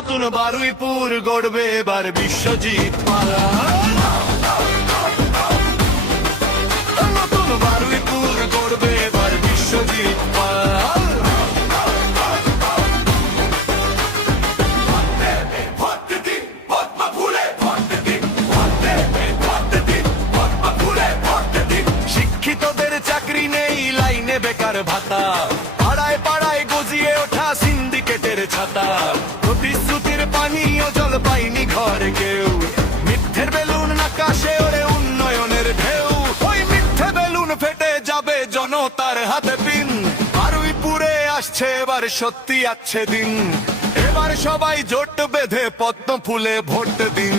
নতুন বারুইপুর গড়বে এবার বিশ্বজিৎ পাল। নতুন বারুইপুর গড়বে এবার বিশ্বজিৎ পাল। শিক্ষিতদের চাকরি নেই, লাইনে বেকার ভাতা, পাড়ায় পাড়ায় গজিয়ে ওঠা সিন্ডিকেটের ছাতা। প্রতিশ্রুতির পানীয় জল পাইনি ঘরে কেউ, মিথ্যের বেলুন আকাশে ওরে উন্নয়নের ঢেউ। ওই মিথ্যে বেলুন ফেটে যাবে জনতার হাতে পিন। বারুইপুরে আসছে এবার সত্যি আছে দিন, এবার সবাই জোট বেঁধে পদ্ম ফুলে ভোট দিন।